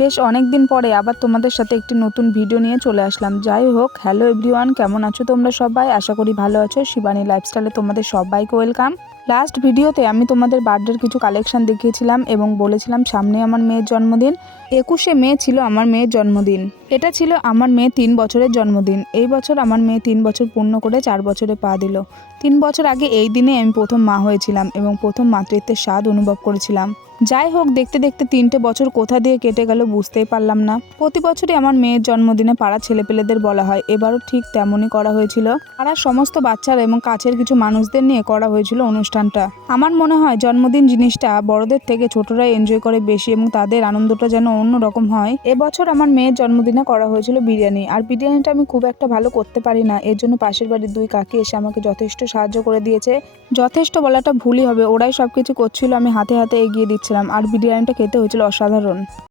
বেশ অনেক দিন পরে আবার তোমাদের সাথে একটি নতুন ভিডিও নিয়ে চলে আসলাম। যাই হোক, হ্যালো এভরিওয়ান, কেমন আছো তোমরা সবাই? আশা করি ভালো আছো। শিবানী লাইফস্টাইলে তোমাদের সবাইকে ওয়েলকাম। লাস্ট ভিডিওতে আমি তোমাদের বার্থডের কিছু কালেকশন দেখিয়েছিলাম এবং বলেছিলাম সামনে আমার মেয়ের জন্মদিন। 21শে মে ছিল আমার মেয়ের জন্মদিন। এটা ছিল আমার মেয়ে 3 বছরের জন্মদিন। এই বছর আমার মেয়ে 3 বছর পূর্ণ করে 4 বছরে পা দিল। 3 বছর আগে এই দিনে আমি প্রথম মা হয়েছিলাম এবং প্রথম মাতৃত্বের স্বাদ অনুভব করেছিলাম। যাই হোক, দেখতে দেখতে 3টে বছর কোথা দিয়ে কেটে গেল বুঝতেই পারলাম না। প্রতি বছরই আমার মেয়ের জন্মদিনে পাড়ার ছেলেপেলেদের বলা হয়, এবারও ঠিক তেমনই করা হয়েছিল। পাড়ার সমস্ত বাচ্চারা এবং কাছের কিছু মানুষদের নিয়ে করা হয়েছিল অনুষ্ঠানটা। আমার মনে হয় জন্মদিন জিনিসটা বড়দের থেকে ছোটরাই এনজয় করে বেশি এবং তাদের আনন্দটা যেন অন্যরকম হয়। এবছর আমার মেয়ের জন্মদিনে করা হয়েছিল বিরিয়ানি, আর বিরিয়ানিটা আমি খুব একটা ভালো করতে পারি না। এর জন্য পাশের বাড়ির 2 কাকি এসে আমাকে যথেষ্ট সাহায্য করে দিয়েছে। যথেষ্ট বলাটা ভুলই হবে, ওরাই সবকিছু করছিল, আমি হাতে হাতে এগিয়ে দিচ্ছিলাম। আর বিরিয়ানিটা খেতে হয়েছিল অসাধারণ।